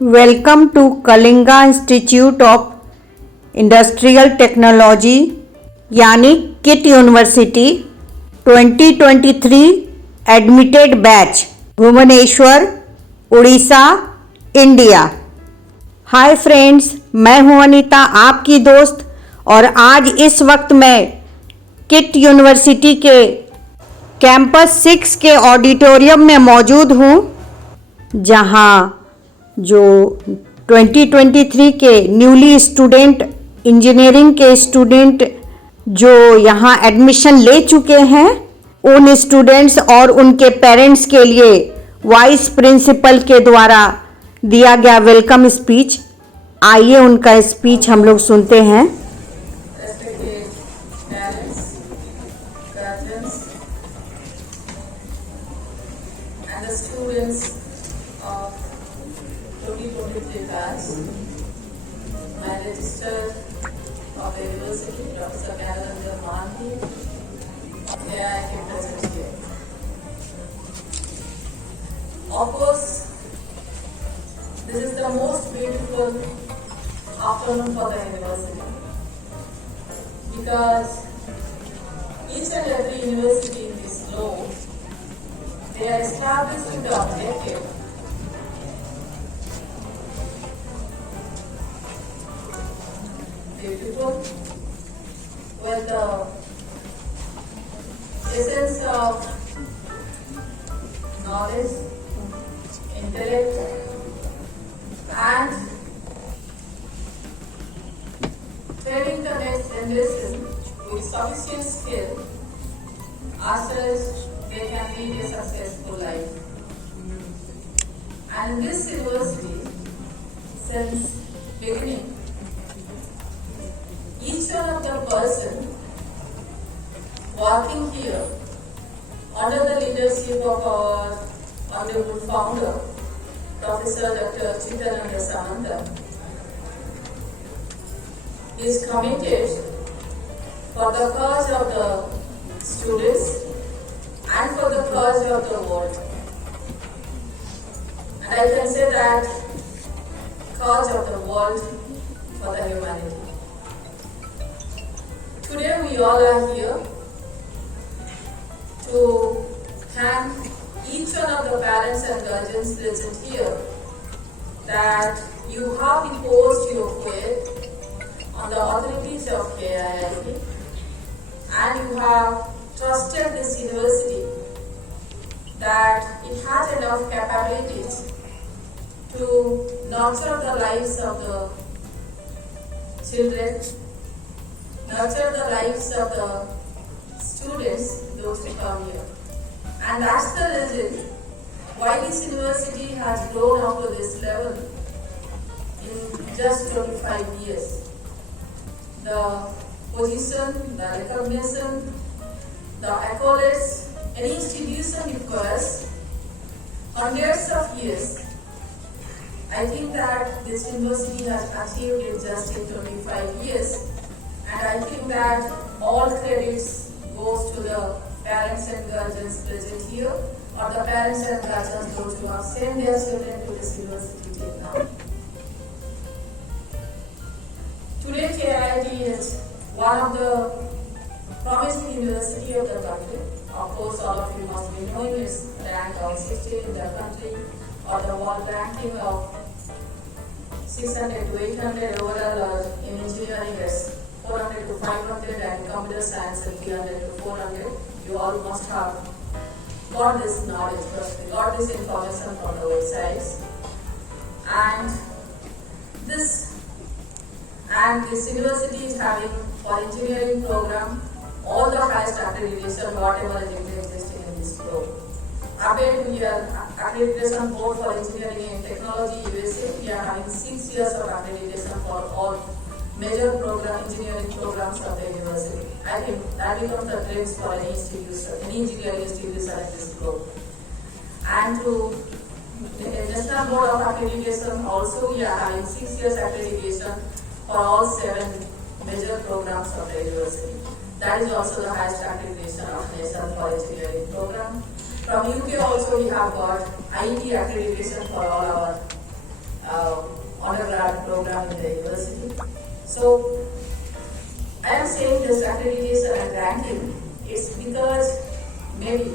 Welcome to Kalinga Institute of Industrial Technology यानी KIIT University 2023 admitted batch Bhubaneswar Orissa India. Hi friends, मैं हूं अनीता आपकी दोस्त और आज इस वक्त मैं किट यूनिवर्सिटी के कैंपस 6 के ऑडिटोरियम में मौजूद हूं, जहां जो 2023 के न्यूली स्टूडेंट इंजीनियरिंग के स्टूडेंट जो यहाँ एडमिशन ले चुके हैं, उन स्टूडेंट्स और उनके पेरेंट्स के लिए वाइस प्रिंसिपल के द्वारा दिया गया वेलकम स्पीच। आइए उनका स्पीच हम लोग सुनते हैं। Of course, this is the most beautiful afternoon for the university because each and every university in this globe, they are establishing the objective beautiful with the essence of knowledge, intellect, and training the next generation with sufficient skill as well as they can lead a successful life. And in this university, since beginning, each one of the person working here under the leadership of our honorable founder, Professor Dr. Chidananda Samanta, is committed for the cause of the students and for the cause of the world. And I can say that cause of the world for the humanity. Today we all are here to thank each one of the parents and guardians present here that you have imposed your faith on the authorities of KIIT and you have trusted this university that it has enough capabilities to nurture the lives of the children, nurture the lives of the students, those who come here. And that's the reason why this university has grown up to this level in just 25 years. The position, the recognition, the accolades, any institution requires hundreds of years. I think that this university has achieved it just in 25 years, and I think that all credits goes to the parents and guardians present here, or the parents and guardians those who have sent their children to this university till now. Today KIIT is one of the promising university of the country. Of course, all of you must be knowing its rank of 60 in the country, or the world ranking of 600 to 800 overall in engineering is 400 to 500 and computer science is 300 to 400. You all must have got this knowledge, we got this information from the websites. And this university is having for engineering program all the highest accreditation whatever is existing in this globe. According to your accreditation board for engineering and technology USA, we are having 6 years of accreditation for all major program engineering programs of the university. I think that becomes the dreams for any institution, any engineering institution in this globe. And to the National Board of Accreditation also, we are having 6 years accreditation for all 7 major programs of the university. That is also the highest accreditation of National for Engineering program. From UK also we have got IET accreditation for all our accreditation and ranking, it's because maybe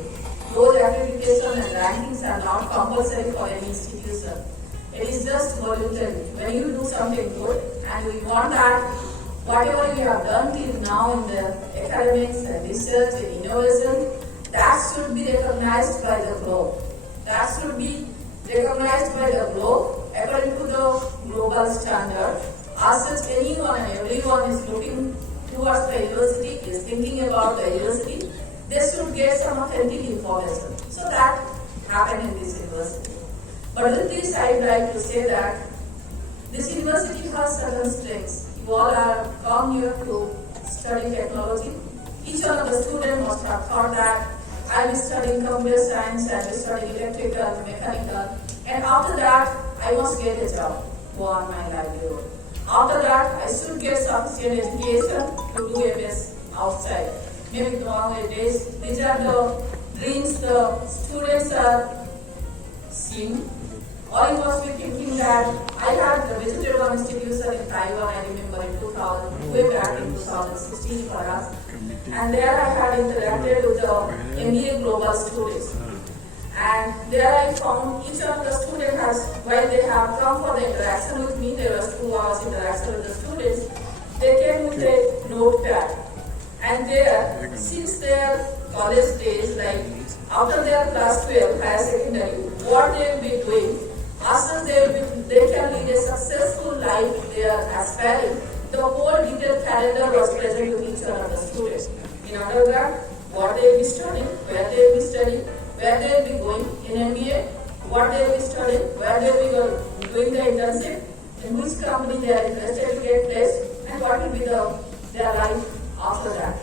those accreditation and rankings are not compulsory for any institution. It is just voluntary. When you do something good and we want that whatever you have done till now in the academics and research and innovation, that should be recognized by the globe. That should be recognized by the globe according to the global standard. As such, anyone and everyone is looking towards the university, is thinking about the university, they should get some authentic information. So that happened in this university. But with this, I would like to say that this university has certain strengths. You all are come here to study technology. Each one of the students must have thought that I will study computer science, I will study electrical, mechanical, and after that, I must get a job, go on my livelihood. After that, I should get sufficient education to do a best outside. Maybe nowadays, these are the dreams the students are seeing. Or you must be thinking that I had visited one institution in Taiwan, I remember in 2000, way back in 2016 for us. And there I had interacted with the MBA global students. And there I found each of the students has, while they have come for the interaction with me, there was 2 hours interaction with the students, they came with a notepad. And there, since their college days, like after their class 12, higher secondary, what they will be doing, after they can lead a successful life they are aspiring, the whole detailed calendar was present to each one of the students. In undergrad, what they will be studying, where they will be studying, where they will be going in MBA, what they will be studying, where they will be doing the internship, in which company they are interested to get placed, and what will be their life after that.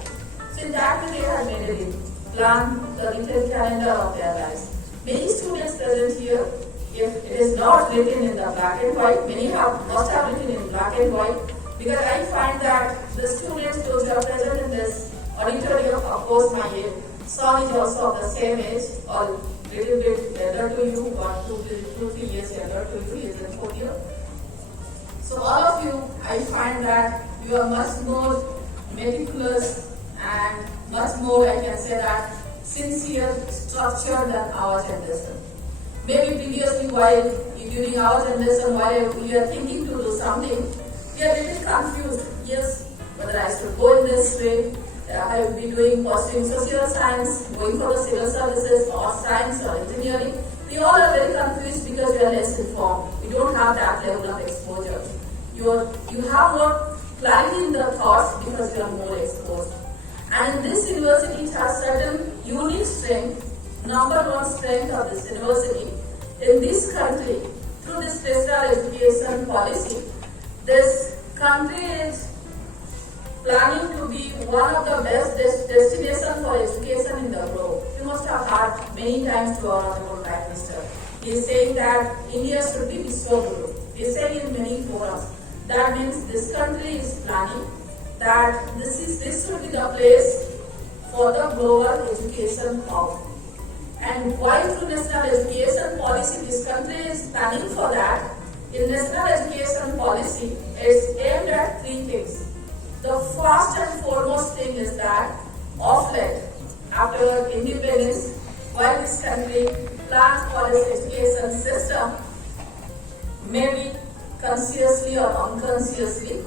So in that way they have made a plan, the detailed calendar of their lives. Many students present here, if it is not written in the black and white, many must have written in black and white, because I find that the students, those who are present in this auditorium, of course my son is also of the same age, or little bit elder to you, or 2-3 years elder to you, he is in 4th year. So all of you, I find that you are much more meticulous and much more, I can say that, sincere, structured than our generation. Maybe previously during our generation, while we are thinking to do something, we are a little confused. Yes, whether I should go in this way, I will be pursuing social science, going for the civil services, or science or engineering. We all are very confused because we are less informed. We don't have that level of exposure. You have more clarity in the thoughts because you are more exposed. And in this university, it has certain unique strength. Number one strength of this university in this country, through this national education policy, this country is planning to be one of the best destinations for education in the globe. You must have heard many times to our Honorable Prime Minister. He is saying that India should be Vishwaguru. He is saying in many forums. That means this country is planning that this should be the place for the global education hub. And while through national education policy, this country is planning for that, in national education policy, it's aimed at 3 things. The first and foremost thing is that of late, after independence, while this country plans for its education system, maybe consciously or unconsciously,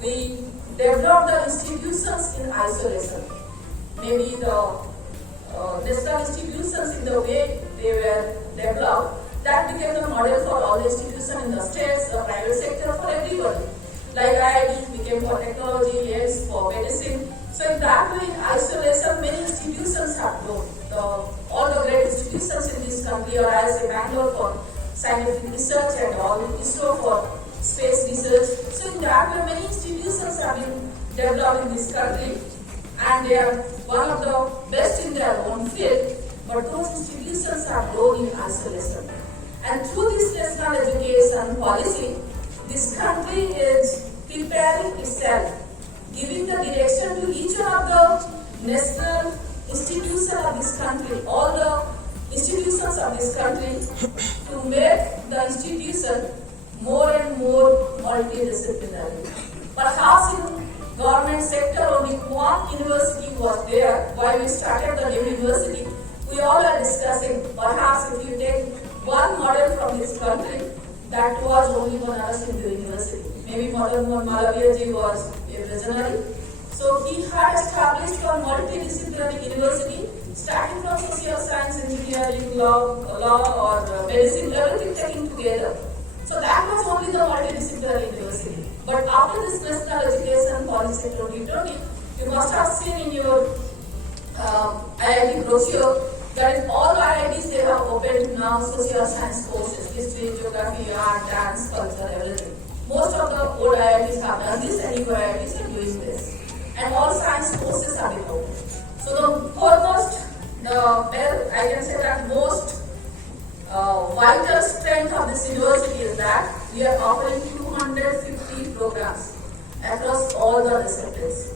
we develop the institutions in isolation. Maybe the national institutions in the way they were developed, that became the model for all the institutions in the states, the private sector, for everybody. Like IITs became for technology, yes, for medicine. So in that way, in isolation, many institutions have grown. All the great institutions in this country, or as a Bangalore for scientific research and all, ISRO for space research. So in that way, many institutions have been developed in this country, and they are one of the best in their own field, but those institutions have grown in isolation. And through this national education policy, this country is preparing itself, giving the direction to each one of the national institutions of this country, all the institutions of this country, to make the institution more and more multidisciplinary. Perhaps in government sector, only one university was there. While we started the new university, we all are discussing perhaps if you take one model from this country, that was only Banaras Hindu University. Maybe Madan Malviya ji was a visionary. So he had established a multidisciplinary university, starting from social science, engineering, law or medicine, everything taken together. So that was only the multidisciplinary university. But after this National Education Policy 2020, you must have seen in your IIT brochure that in all IITs they have opened now social science courses, history, geography, art, dance, culture, everything. Most of the old IITs have done this and new IITs are doing this. And all science courses have been opened. So the foremost, I can say that most vital strength of this university is that we are offering 250 programs across all the disciplines.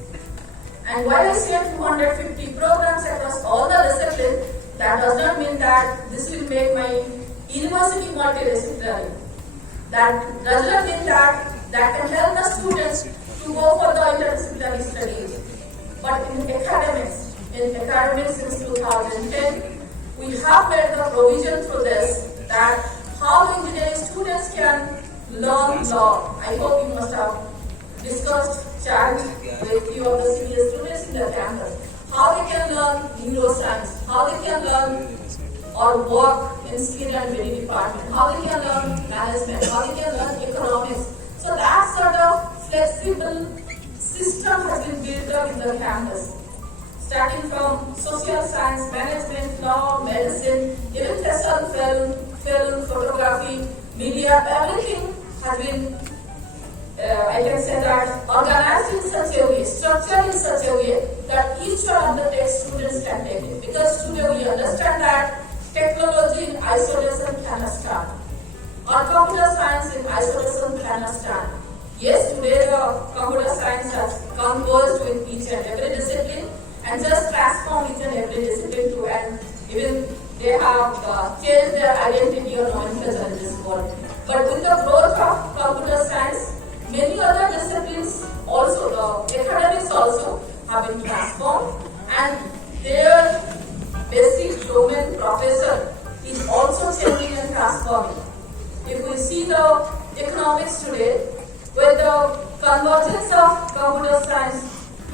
And while I say 250 programs across all the disciplines, that does not mean that this will make my university multidisciplinary. That does not mean that can help the students to go for the interdisciplinary studies. But in academics since 2010, we have made the provision through this that how engineering students can learn law. I hope you must have discussed, chat with few of the senior students in the campus. How they can learn neuroscience, how they can learn or work in skin and beauty department, how they can learn management, how they can learn economics. So that sort of flexible system has been built up in the campus. Starting from social science, management, law, medicine, even film, photography, media, everything has been, I can say that, organized in such a way, structured in such a way that each one of the tech students can take it. Because today we understand that technology in isolation cannot stand. Or computer science in isolation cannot stand. Yes, today the computer science has converged with each and every discipline and just transformed each and every discipline to, and even they have changed their identity or nomenclature in this world. But with the growth of computer science, many other disciplines also, the academics also have been transformed, and their basic domain professor is also changing and transforming. If we see the economics today, with the convergence of computer science,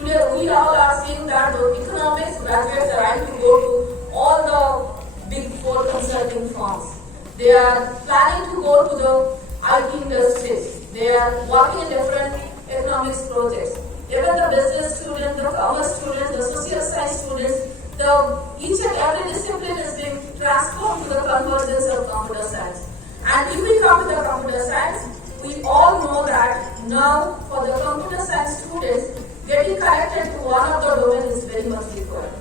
today we all are seeing that the economics graduates are trying to go to all the big four consulting firms. They are planning to go to the IT industries. They are working in different economics projects. Even the business students, the commerce students, the social science students, each and every discipline is being transformed to the convergence of computer science. And if we come to the computer science, we all know that now for the computer science students, getting connected to one of the domains is very much required.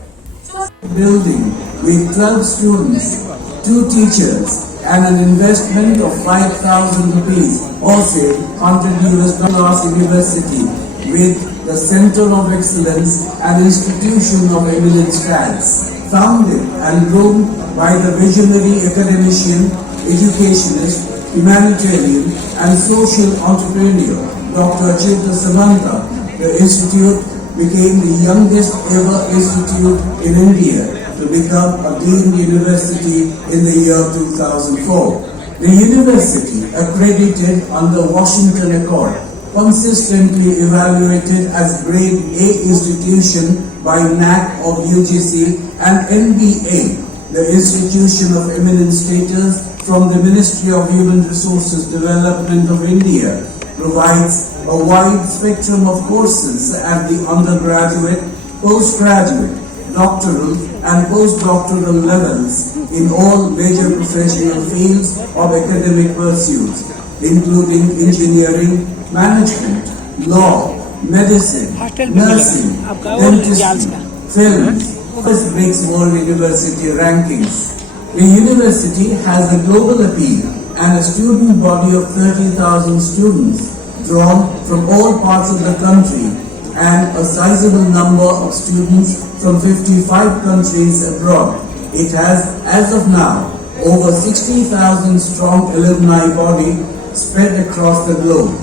So, building with 12 students, 2 teachers, and an investment of 5,000 rupees, also $100 University with the Center of Excellence and Institution of Eminent Stads, founded and grown by the visionary academician, educationist, humanitarian and social entrepreneur, Dr. Achyuta Samanta. The institute became the youngest ever institute in India to become a deemed university in the year 2004. The university, accredited under Washington Accord, consistently evaluated as Grade A institution by NAC of UGC and NBA, the institution of eminent status from the Ministry of Human Resources Development of India, provides a wide spectrum of courses at the undergraduate, postgraduate, doctoral and postdoctoral levels in all major professional fields of academic pursuits, including engineering, management, law, medicine, nursing, dentistry, films. This breaks World University rankings. The university has a global appeal and a student body of 30,000 students drawn from all parts of the country and a sizable number of students from 55 countries abroad. It has, as of now, over 60,000 strong alumni body spread across the globe.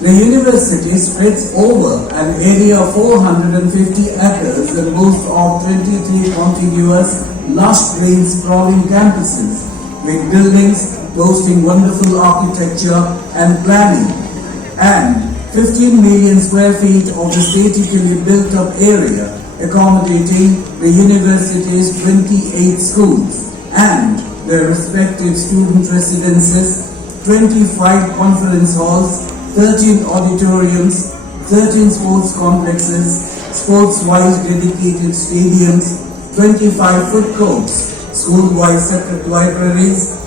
The university spreads over an area of 450 acres and boasts of 23 contiguous, lush green sprawling campuses with buildings boasting wonderful architecture and planning, and 15 million square feet of aesthetically built up area accommodating the university's 28 schools and their respective student residences, 25 conference halls, 13 auditoriums, 13 sports complexes, sports-wise dedicated stadiums, 25 food courts, school-wide separate libraries,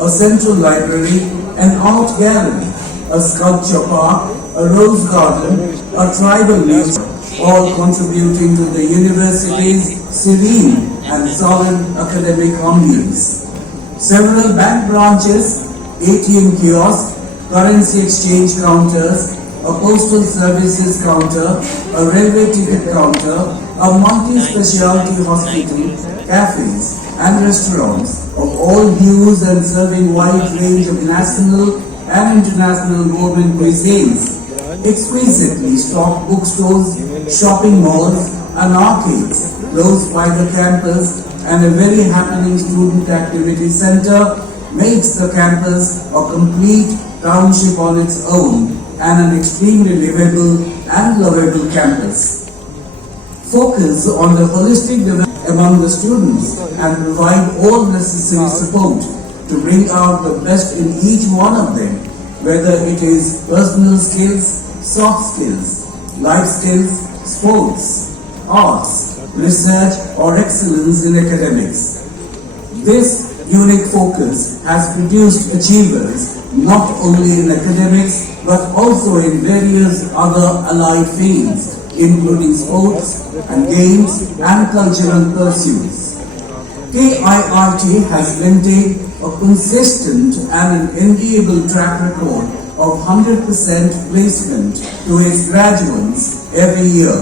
a central library, an art gallery, a sculpture park, a rose garden, a tribal museum, all contributing to the university's serene and solid academic ambience. Several bank branches, ATM kiosks, currency exchange counters, a postal services counter, a railway ticket counter, a multi-specialty hospital, cafes and restaurants of all hues and serving wide range of national and international gourmet cuisines, exquisitely stocked bookstores, shopping malls and arcades close by the campus, and a very happening student activity center makes the campus a complete township on its own and an extremely livable and lovable campus. Focus on the holistic development among the students and provide all necessary support to bring out the best in each one of them, whether it is personal skills, soft skills, life skills, sports, arts, research or excellence in academics. This unique focus has produced achievers not only in academics but also in various other allied fields, including sports and games and cultural pursuits. KIIT has maintained a consistent and an enviable track record of 100% placement to its graduates every year.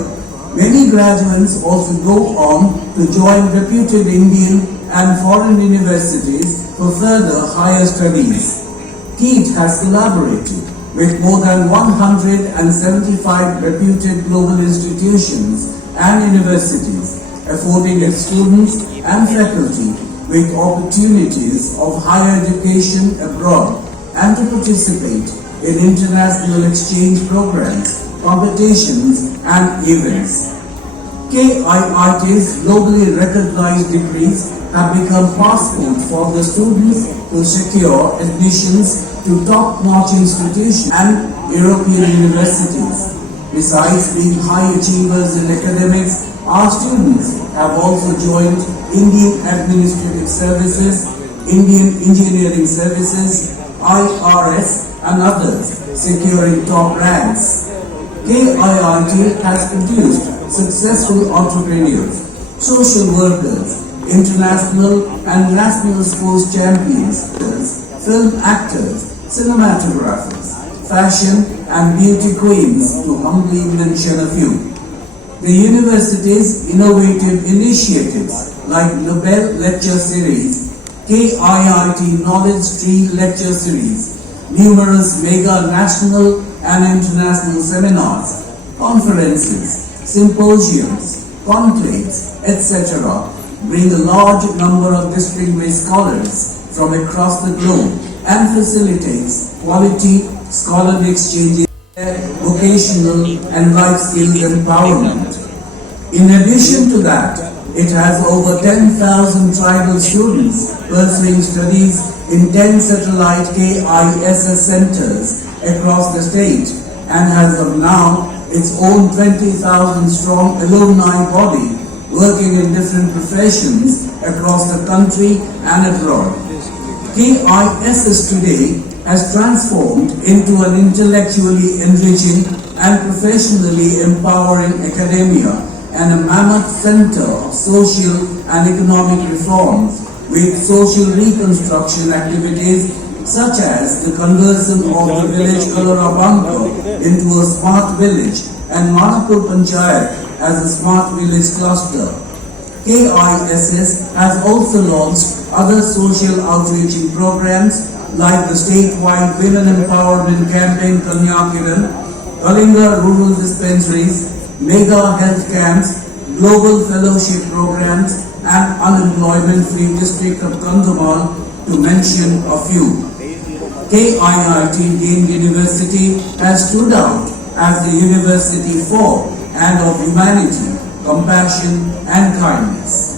Many graduates also go on to join reputed Indian and foreign universities for further higher studies. KIIT has collaborated with more than 175 reputed global institutions and universities, affording its students and faculty with opportunities of higher education abroad and to participate in international exchange programs, competitions and events. KIIT's globally recognized degrees have become passport for the students to secure admissions to top-notch institutions and European universities. Besides being high achievers in academics, our students have also joined Indian Administrative Services, Indian Engineering Services, IRS and others, securing top ranks. KIIT has produced successful entrepreneurs, social workers, international and national sports champions, film actors, cinematographers, fashion and beauty queens, to humbly mention a few. The university's innovative initiatives like Nobel Lecture Series, KIIT Knowledge Tree Lecture Series, numerous mega national and international seminars, conferences, symposiums, conclaves, etc. bring a large number of distinguished scholars from across the globe and facilitates quality scholarly exchanges, vocational and life skills empowerment. In addition to that, it has over 10,000 tribal students pursuing studies in 10 satellite KISS centers across the state and has of now its own 20,000 strong alumni body working in different professions across the country and abroad. KISS today has transformed into an intellectually enriching and professionally empowering academia and a mammoth center of social and economic reforms with social reconstruction activities such as the conversion of the village Kalorabanko into a smart village and Manapur Panchayat as a smart village cluster. KISS has also launched other social outreaching programs like the statewide Women Empowerment Campaign Kanya Kiran, Kalinga Rural Dispensaries, Mega Health Camps, Global Fellowship Programs, and Unemployment-Free District of Kandhamal, to mention a few. KIIT Deemed University has stood out as the university for and of humanity, compassion, and kindness.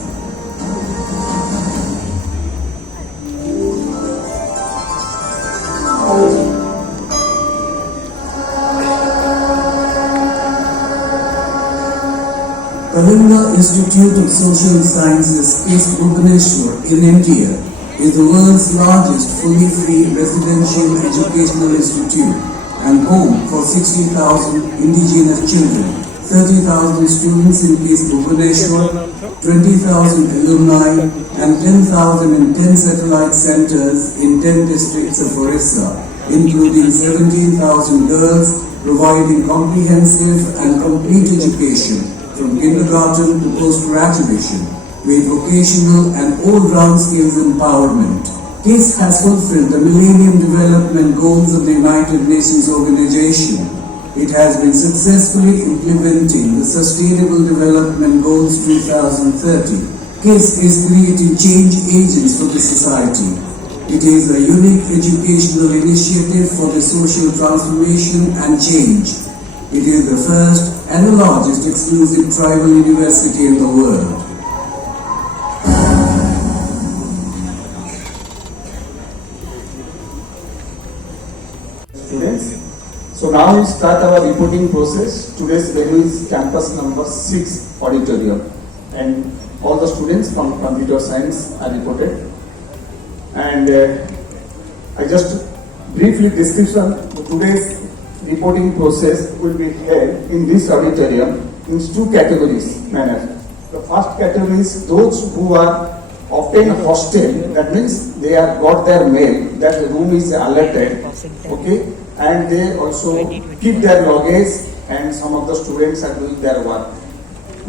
Kalinga Institute of Social Sciences, KISS Bhubaneswar in India, is the world's largest fully free residential educational institute and home for 60,000 indigenous children, 30,000 students in KISS Bhubaneswar, 20,000 alumni, and 10,000 in 10 satellite centers in 10 districts of Orissa, including 17,000 girls, providing comprehensive and complete education from kindergarten to post-graduation, with vocational and all-round skills empowerment. KISS has fulfilled the Millennium Development Goals of the United Nations Organization. It has been successfully implementing the Sustainable Development Goals 2030. KISS is creating change agents for the society. It is a unique educational initiative for the social transformation and change. It is the first and the largest exclusive tribal university in the world. Students, so now we start our reporting process. Today's venue is campus number 6 auditorium, and all the students from computer science are reported. And I just briefly description today's reporting process will be held in this auditorium in two categories manner. The first category is those who are obtained hostel, that means they have got their mail that the room is alerted, okay, and they also keep their luggage, and some of the students are doing their work.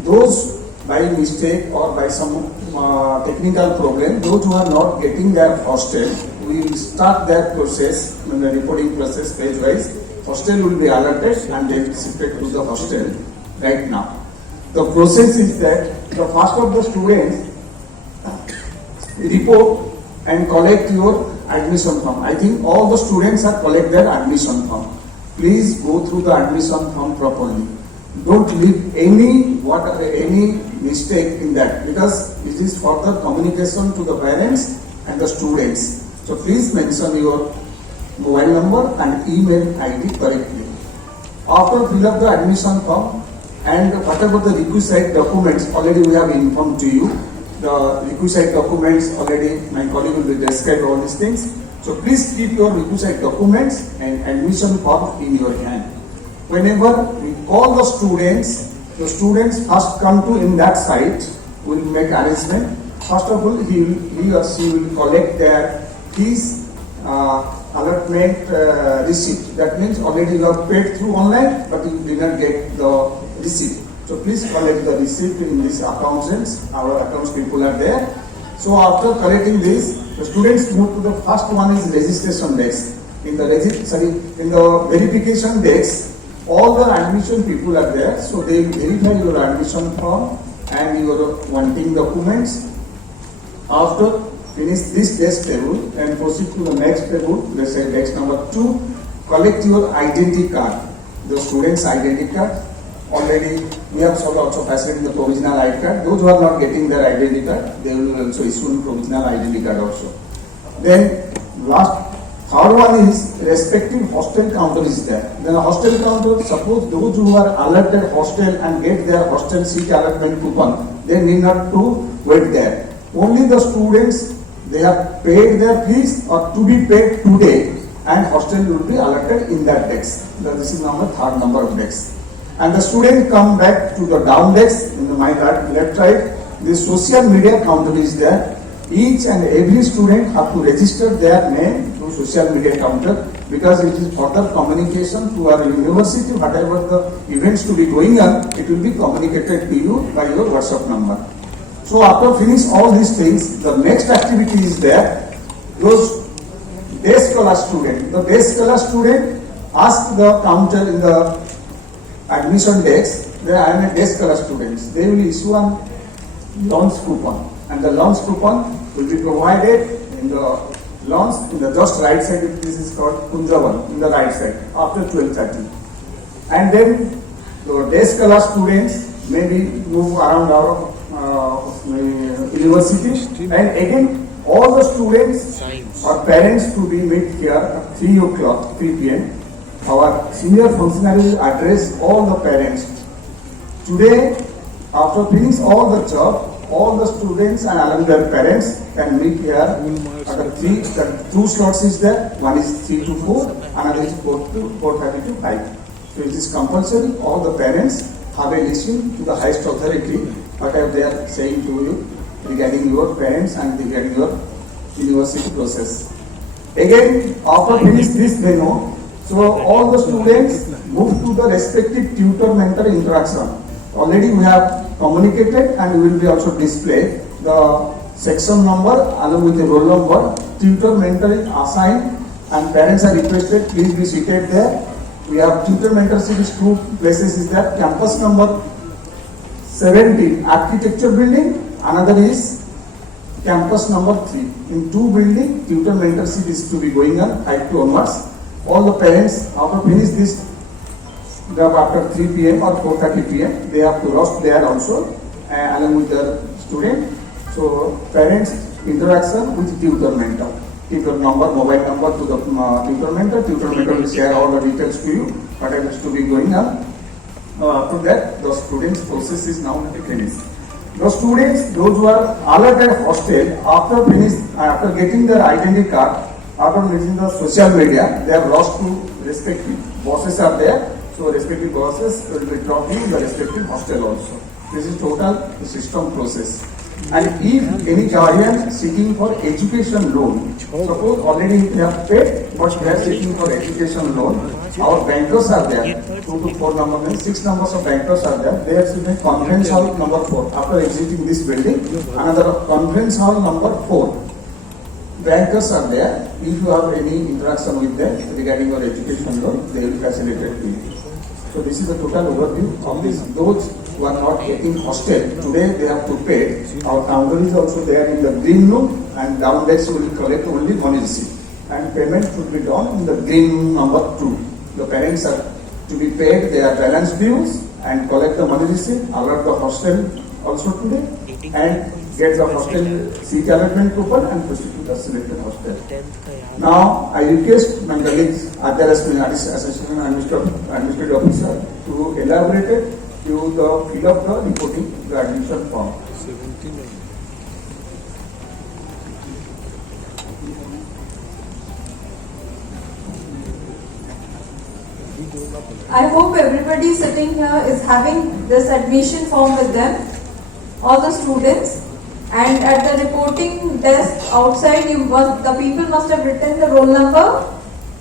Those by mistake or by some technical problem, those who are not getting their hostel, we will start their process in the reporting process page wise. Hostel will be alerted and they will shifted to the hostel right now. The process is that the first of the students report and collect your admission form. I think all the students have collect their admission form. Please go through the admission form properly. Don't leave any mistake in that, because it is further communication to the parents and the students. So please mention your mobile number and email ID correctly. After fill up the admission form and whatever the requisite documents, already we have informed to you. The requisite documents already my colleague will describe all these things. So please keep your requisite documents and admission form in your hand. Whenever we call the students first come to in that site, we will make arrangement. First of all, he or she will collect their fees allotment receipt. That means already you have paid through online, but you did not get the receipt. So please collect the receipt in this accountants. Our accounts people are there. So after collecting this, the students move to the first one is registration desk. In the verification desk, all the admission people are there. So they will verify your admission form and your wanting documents. After finish this desk table and proceed to the next table, let's say desk number 2, collect your identity card, the student's identity card. Already we have also facilitated the provisional ID card. Those who are not getting their identity card, they will also issue provisional identity card also. Then third one is respective hostel counter is there. Then a hostel counter, suppose those who are alerted hostel and get their hostel seat allotment coupon, they need not to wait there. Only the students, they have paid their fees or to be paid today, and hostel will be allotted in that desk. This is third number of desk. And the student come back to the down desk in my left side. The social media counter is there. Each and every student have to register their name to social media counter, because it is further communication to our university. Whatever the events to be going on, it will be communicated to you by your WhatsApp number. So after finish all these things, the next activity is there. Those day scholar student. The day scholar student asked the counter in the admission desk that I am a day scholar student. They will issue a lunch coupon, and the lunch coupon will be provided in the lunch in the just right side. This is called Kunjavan, in the right side after 12:30. And then the day scholar students maybe move around our university, and again all the students or parents to be meet here at 3 o'clock, 3 p.m. Our senior functionary will address all the parents. Today, after finish all the job, all the students and along their parents can meet here at the two slots is there. One is 3 to 4, another is 4 to 4:30 to 5. So it is compulsory. All the parents have a listen to the highest authority, whatever they are saying to you regarding your parents and regarding your university process. Again, after finish this memo, so all the students move to the respective tutor-mentor interaction. Already we have communicated, and we will be also display the section number along with the roll number. Tutor-mentor is assigned, and parents are requested, please be seated there. We have tutor-mentorship is two places is there. Campus number 17, architecture building. Another is campus number 3. In two building, tutor-mentorship is to be going on 5 to onwards. All the parents, after finish this job after 3 p.m. or 4:30 p.m., they have to rush there also along with their student. So parents interaction with tutor mentor. Tutor number, mobile number to the tutor mentor. Tutor mentor will share all the details to you, whatever is to be going on. To that, the students' process is now finished. The students, those who are allotted hostel, after getting their identity card, after using the social media, they have lost to respective bosses are there. So respective bosses will be dropping in the respective hostel also. This is total system process. And if any guardian seeking for education loan, suppose already they have paid, but they are seeking for education loan, our bankers are there, 2 to 4 numbers, 6 numbers of bankers are there. They have to conference hall number 4. After exiting this building, another conference hall number 4. Bankers are there. If you have any interaction with them regarding your education loan, they will facilitate you. So this is the total overview of this. Those who are not getting hostel, today they have to pay. Our counter is also there in the green room, and down there will collect only money receipt. And payment should be done in the green room number 2. The parents are to be paid their balance dues and collect the money receipt, alert the hostel also today, and get the hostel seat allotment coupon and proceed to the selected hostel. Now, I request my colleagues, Assistant Administrative Officer, to elaborate it to the fill up the reporting the admission form. I hope everybody sitting here is having this admission form with them, all the students. And at the reporting desk outside, the people must have written the roll number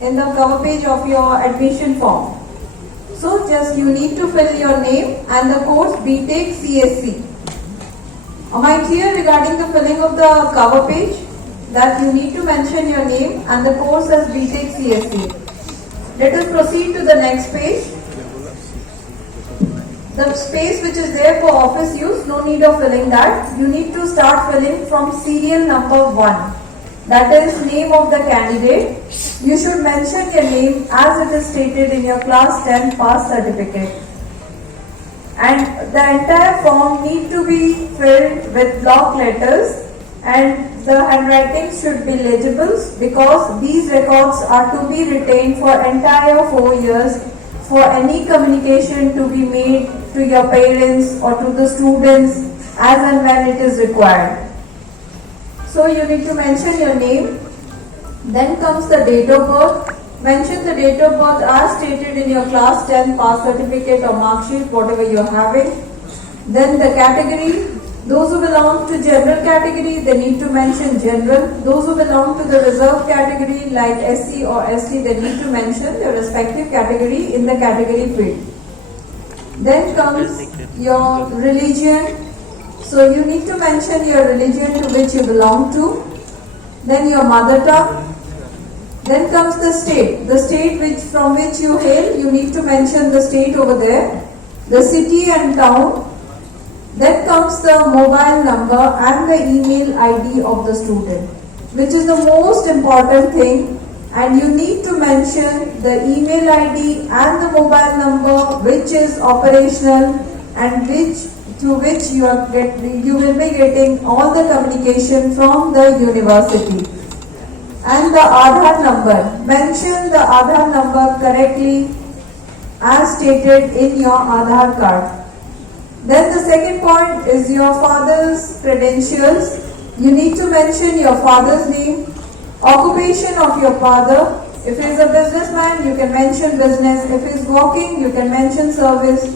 in the cover page of your admission form. So just you need to fill your name and the course BTech CSC. Am I clear regarding the filling of the cover page? That you need to mention your name and the course as BTech CSC. Let us proceed to the next page. The space which is there for office use, no need of filling that. You need to start filling from serial number 1. That is name of the candidate. You should mention your name as it is stated in your class 10 pass certificate. And the entire form need to be filled with block letters, and the handwriting should be legible because these records are to be retained for entire 4 years for any communication to be made to your parents or to the students as and when it is required. So you need to mention your name. Then comes the date of birth. Mention the date of birth as stated in your class 10 pass certificate or mark sheet, whatever you are having. Then the category. Those who belong to general category, they need to mention general. Those who belong to the reserved category like SC or ST, they need to mention their respective category in the category field. Then comes your religion. So you need to mention your religion to which you belong to. Then your mother tongue. Then comes the state. The state from which you hail, you need to mention the state over there. The city and town. Then comes the mobile number and the email ID of the student, which is the most important thing. And you need to mention the email ID and the mobile number which is operational and through which you will be getting all the communication from the university. And the Aadhaar number. Mention the Aadhaar number correctly as stated in your Aadhaar card. Then the second point is your father's credentials. You need to mention your father's name, occupation of your father. If he is a businessman, you can mention business. If he is working, you can mention service.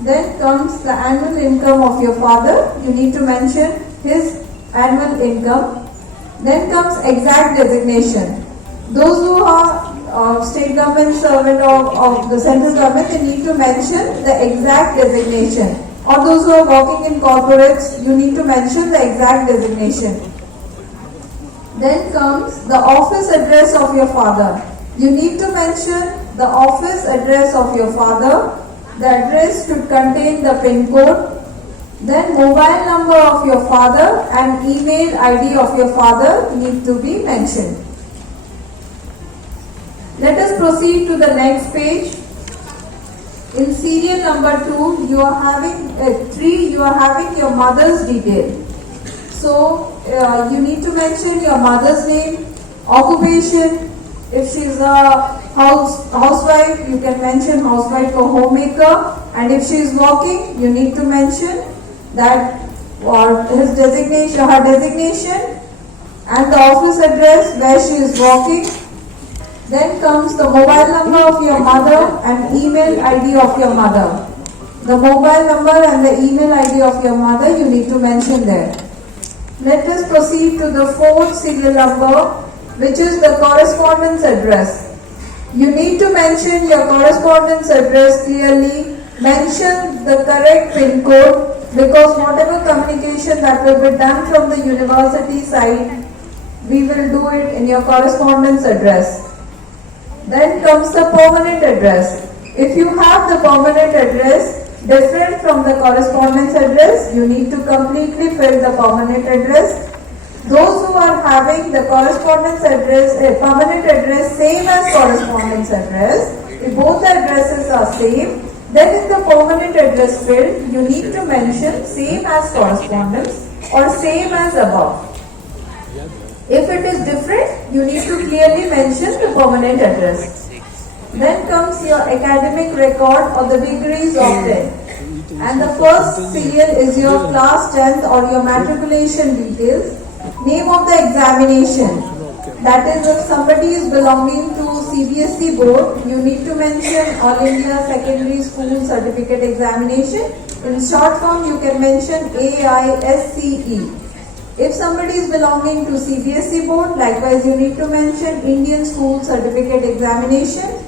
Then comes the annual income of your father. You need to mention his annual income. Then comes exact designation. Those who are state government servant of the central government, they need to mention the exact designation. Or those who are working in corporates, you need to mention the exact designation. Then comes the office address of your father. You need to mention the office address of your father. The address should contain the PIN code. Then mobile number of your father and email ID of your father need to be mentioned. Let us proceed to the next page. In serial number 2, you are having 3. You are having your mother's detail. So you need to mention your mother's name, occupation. If she is a housewife, you can mention housewife or homemaker. And if she is working, you need to mention that or his designation, her designation, and the office address where she is working. Then comes the mobile number of your mother and email ID of your mother. The mobile number and the email ID of your mother you need to mention there. Let us proceed to the fourth serial number, which is the correspondence address. You need to mention your correspondence address clearly. Mention the correct PIN code, because whatever communication that will be done from the university side, we will do it in your correspondence address. Then comes the permanent address. If you have the permanent address different from the correspondence address, you need to completely fill the permanent address. Those who are having the correspondence address, permanent address same as correspondence address, if both the addresses are same, then in the permanent address field, you need to mention same as correspondence or same as above. If it is different, you need to clearly mention the permanent address. Then comes your academic record or the degrees obtained. And the first serial is your class 10th or your matriculation details. Name of the examination. That is, if somebody is belonging to CBSE board, you need to mention All India Secondary School Certificate Examination. In short form, you can mention AISCE. If somebody is belonging to CBSE board, likewise you need to mention Indian School Certificate Examination,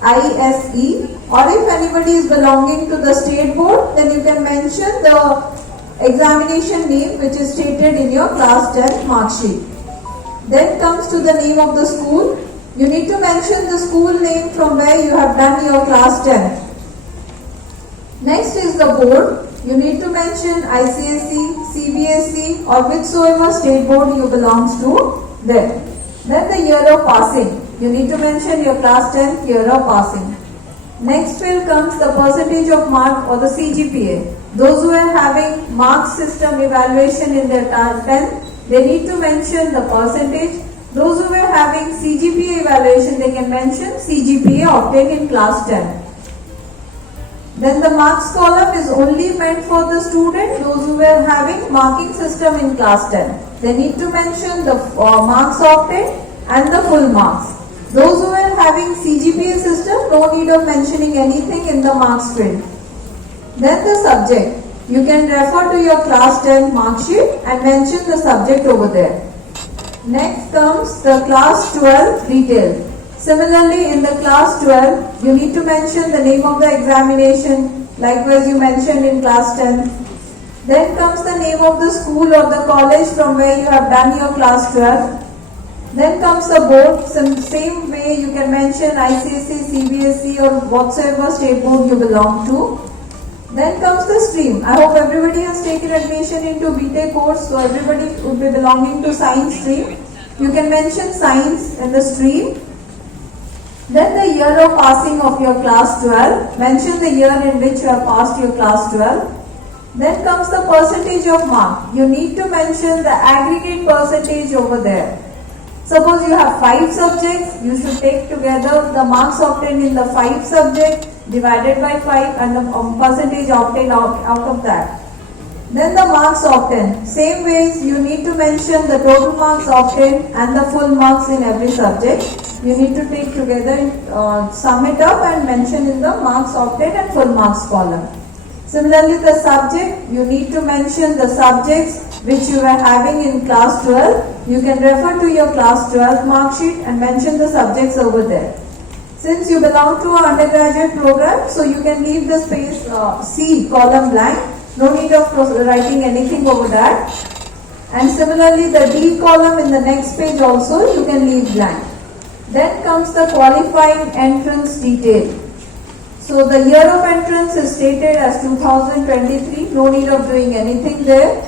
ISE. Or if anybody is belonging to the state board, then you can mention the examination name which is stated in your class 10 mark sheet. Then comes to the name of the school. You need to mention the school name from where you have done your class 10. Next is the board. You need to mention ICSE, CBSE or whichsoever state board you belongs to there. Then the year of passing. You need to mention your class 10th year of passing. Next field comes the percentage of mark or the CGPA. Those who are having mark system evaluation in their 10th, they need to mention the percentage. Those who are having CGPA evaluation, they can mention CGPA obtained in class 10. Then the marks column is only meant for the student, those who are having marking system in class 10. They need to mention the marks obtained and the full marks. Those who are having CGPA system, no need of mentioning anything in the marks field. Then the subject. You can refer to your class 10 mark sheet and mention the subject over there. Next comes the class 12 detail. Similarly, in the class 12, you need to mention the name of the examination, likewise you mentioned in class 10. Then comes the name of the school or the college from where you have done your class 12. Then comes the board. Same way you can mention ICSE, CBSE or whatsoever state board you belong to. Then comes the stream. I hope everybody has taken admission into BTech course, so everybody would be belonging to science stream. You can mention science in the stream. Then the year of passing of your class 12. Mention the year in which you have passed your class 12. Then comes the percentage of mark. You need to mention the aggregate percentage over there. Suppose you have 5 subjects, you should take together the marks obtained in the 5 subjects divided by 5 and the percentage obtained out of that. Then the marks obtained. Same ways you need to mention the total marks obtained and the full marks in every subject. You need to take together, sum it up and mention in the marks obtained and full marks column. Similarly, the subject, you need to mention the subjects which you were having in class 12. You can refer to your class 12 mark sheet and mention the subjects over there. Since you belong to an undergraduate program, so you can leave the space C column blank. No need of writing anything over that. And similarly, the D column in the next page also you can leave blank. Then comes the qualifying entrance detail. So the year of entrance is stated as 2023. No need of doing anything there.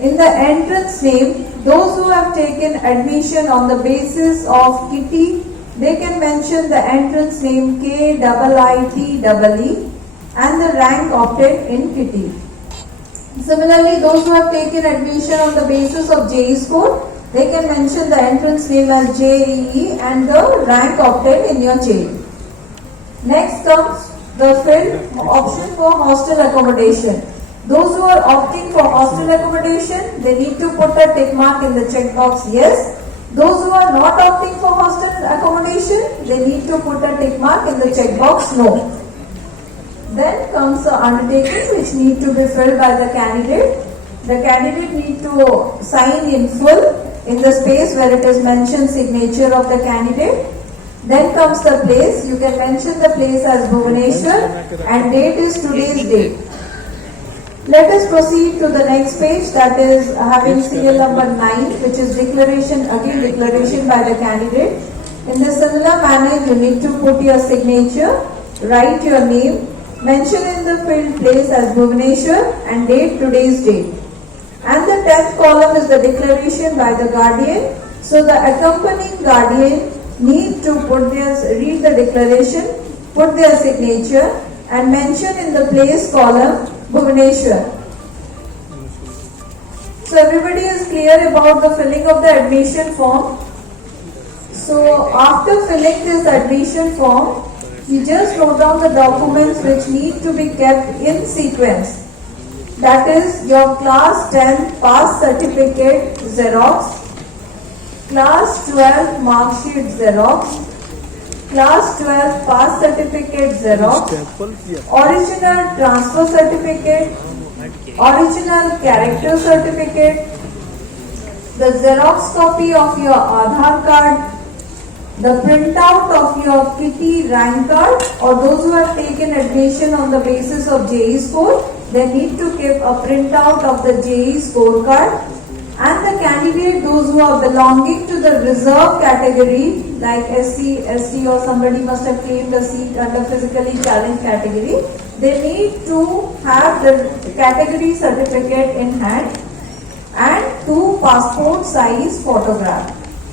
In the entrance name, those who have taken admission on the basis of KITI, they can mention the entrance name KIITEE and the rank obtained in KITI. Similarly, those who have taken admission on the basis of JEE score, they can mention the entrance name as JEE and the rank obtained in your JEE. Next comes the filled option for hostel accommodation. Those who are opting for hostel accommodation, they need to put a tick mark in the checkbox yes. Those who are not opting for hostel accommodation, they need to put a tick mark in the checkbox no. Then comes the undertaking which need to be filled by the candidate. The candidate need to sign in full in the space where it is mentioned signature of the candidate. Then comes the place. You can mention the place as Bhubaneswar and date is today's date. Let us proceed to the next page, that is having serial number 9, which is declaration by the candidate. In the similar manner, you need to put your signature, write your name, mention in the field place as Bhubaneswar and date today's date. And the 10th column is the declaration by the guardian. So the accompanying guardian need to read the declaration, put their signature and mention in the place column Bhubaneswar. So everybody is clear about the filling of the admission form. So after filling this admission form, you just note down the documents which need to be kept in sequence. That is your class 10 pass certificate Xerox, class 12 mark sheet Xerox, class 12 pass certificate Xerox, original transfer certificate, original character certificate, the Xerox copy of your Aadhaar card, the printout of your KITI rank card, or those who have taken admission on the basis of JEE score, they need to keep a printout of the JEE scorecard. And the candidate, those who are belonging to the reserve category like SC, ST or somebody must have claimed a seat under physically challenged category, they need to have the category certificate in hand and 2 passport size photographs.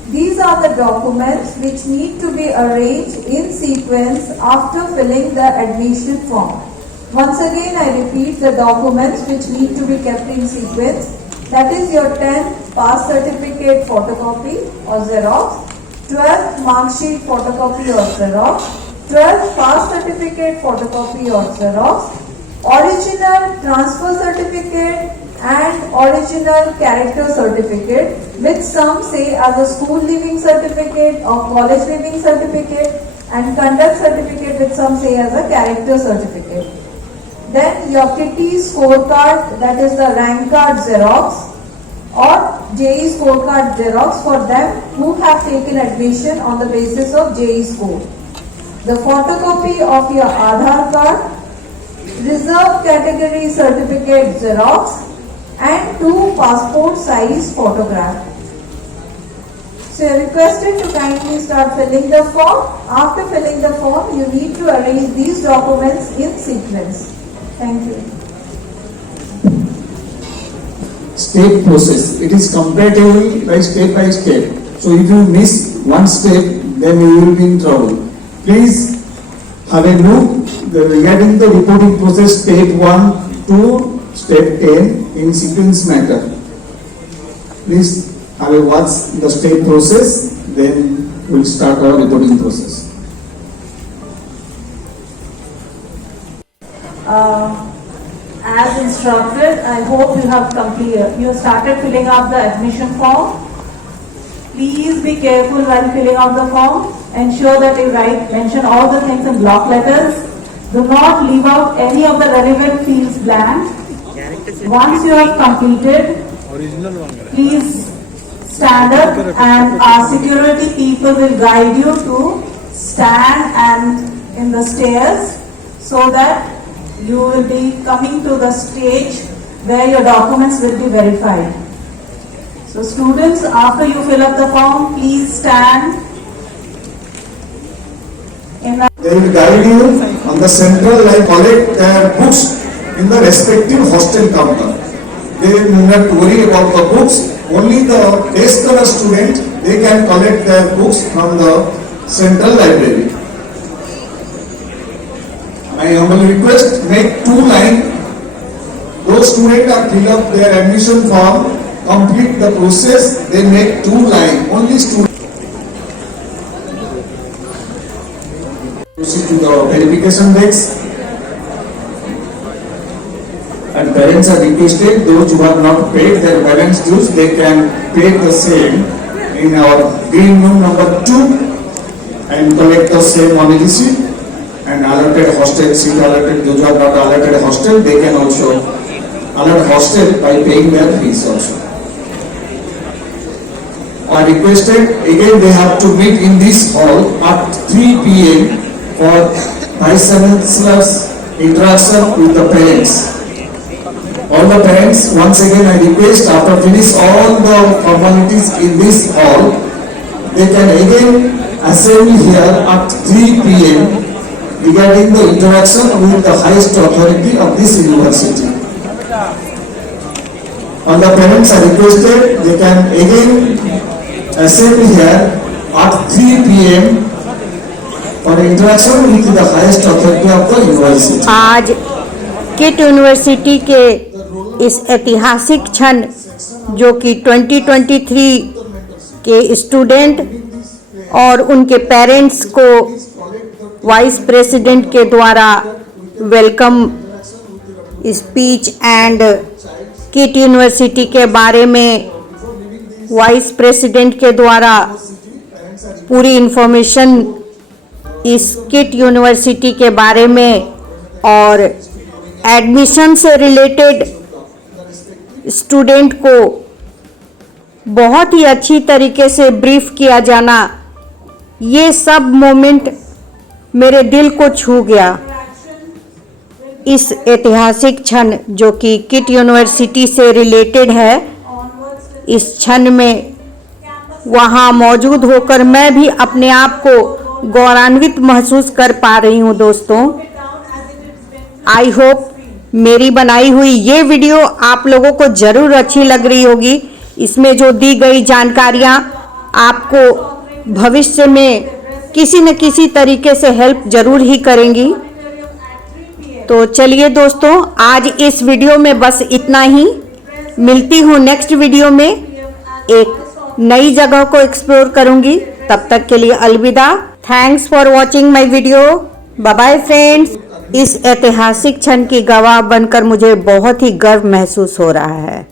These are the documents which need to be arranged in sequence after filling the admission form. Once again I repeat the documents which need to be kept in sequence. That is your 10th pass certificate photocopy or Xerox, 12th mark sheet photocopy or Xerox, 12th pass certificate photocopy or Xerox, original transfer certificate and original character certificate, which some say as a school leaving certificate or college leaving certificate, and conduct certificate which some say as a character certificate. Then your KITI scorecard, that is the rank card Xerox or JEE scorecard Xerox for them who have taken admission on the basis of JEE score. The photocopy of your Aadhaar card, reserve category certificate Xerox and 2 passport size photographs. So you're requested to kindly start filling the form. After filling the form, you need to arrange these documents in sequence. Thank you. Step process. It is comparatively by step. So if you miss one step, then you will be in trouble. Please have a look regarding the reporting process, step 1 to step 10 in sequence matter. Please have a watch the step process, then we'll start our reporting process. As instructed, I hope you have started filling up the admission form. Please be careful while filling out the form. Ensure that you mention all the things in block letters. Do not leave out any of the relevant fields blank. Once you have completed, please stand up and our security people will guide you to stand and in the stairs so that you will be coming to the stage where your documents will be verified. So students, after you fill up the form, please stand in the They will guide you on the central line, collect their books in the respective hostel counter. They will not worry about the books. Only the day scholar student, they can collect their books from the central library. My humble request, make 2 lines. Those students are fill up their admission form, complete the process, they make 2 lines. Only students. Proceed to the verification desk. And parents are requested, those who have not paid their balance dues, they can pay the same in our green room number 2 and collect the same on receipt. And allotted hostel seat allotted, those who are not allotted hostel, they can also allot hostel by paying their fees also. Are requested, again they have to meet in this hall at 3 p.m. for Vice Chancellor's interaction with the parents. All the parents, once again I request, after finish all the formalities in this hall, they can again assemble here at 3 p.m. regarding the interaction with the highest authority of this university. All the parents are requested, they can again assemble here at 3 p.m. for interaction with the highest authority of the university. आज kit university के इस ऐतिहासिक क्षण जो कि 2023 के student और उनके पेरेंट्स को वाइस प्रेसिडेंट के द्वारा welcome speech and kit university के बारे में वाइस प्रेसिडेंट के द्वारा पूरी इंफॉर्मेशन इस किट यूनिवर्सिटी के बारे में और एडमिशन से रिलेटेड स्टूडेंट को बहुत ही अच्छी तरीके से ब्रीफ किया जाना, ये सब मोमेंट मेरे दिल को छू गया। इस ऐतिहासिक क्षण जो कि किट यूनिवर्सिटी से रिलेटेड है, इस क्षण में वहाँ मौजूद होकर मैं भी अपने आप को गौरवान्वित महसूस कर पा रही हूँ। दोस्तों, आई होप मेरी बनाई हुई ये वीडियो आप लोगों को ज़रूर अच्छी लग रही होगी। इसमें जो दी गई जानकारियाँ आपको भविष्य में किसी न किसी तरीके से हेल्प ज़रूर ही करेंगी। तो चलिए दोस्तों, आज इस वीडियो में बस इतना ही। मिलती हूँ नेक्स्ट वीडियो में, एक नई जगह को एक्सप्लोर करूँगी। तब तक के लिए अलविदा। Thanks for watching my video. Bye bye friends. इस ऐतिहासिक क्षण की गवाह बनकर मुझे बहुत ही गर्व महसूस हो रहा है।